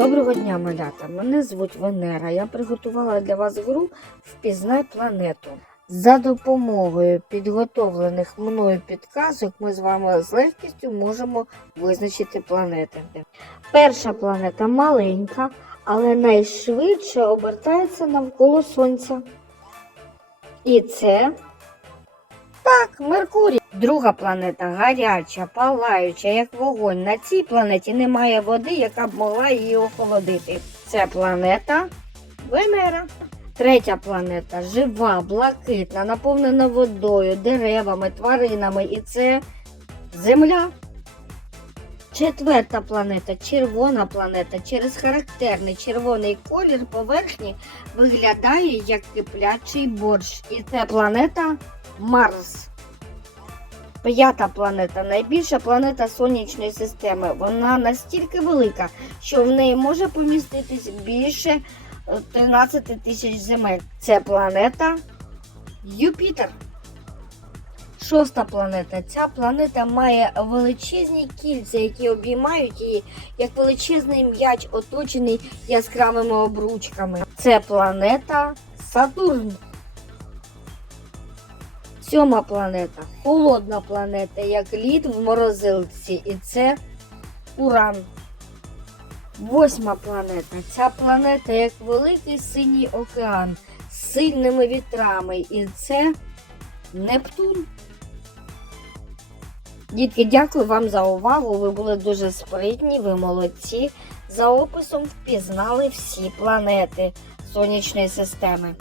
Доброго дня, малята! Мене звуть Венера. Я приготувала для вас гру Впізнай планету. За допомогою підготовлених мною підказок ми з вами з легкістю можемо визначити планети. Перша планета маленька, але найшвидше обертається навколо Сонця. І це так, Меркурій. Друга планета гаряча, палаюча, як вогонь. На цій планеті немає води, яка б могла її охолодити. Це планета Венера. Третя планета жива, блакитна, наповнена водою, деревами, тваринами. І це Земля. Четверта планета червона планета. Через характерний червоний колір поверхні виглядає як киплячий борщ. І це планета Марс. П'ята планета найбільша планета сонячної системи. Вона настільки велика, що в неї може поміститись більше е, 13 тисяч земель. Це планета Юпітер. Шоста планета. Ця планета має величезні кільця, які обіймають її, як величезний м'яч, оточений яскравими обручками. Це планета Сатурн. Сьома планета холодна планета, як лід в морозилці, і це Уран. Восьма планета. Ця планета як великий синій океан з сильними вітрами, і це Нептун. Дітки, дякую вам за увагу. Ви були дуже спритні, ви молодці. За описом впізнали всі планети сонячної системи.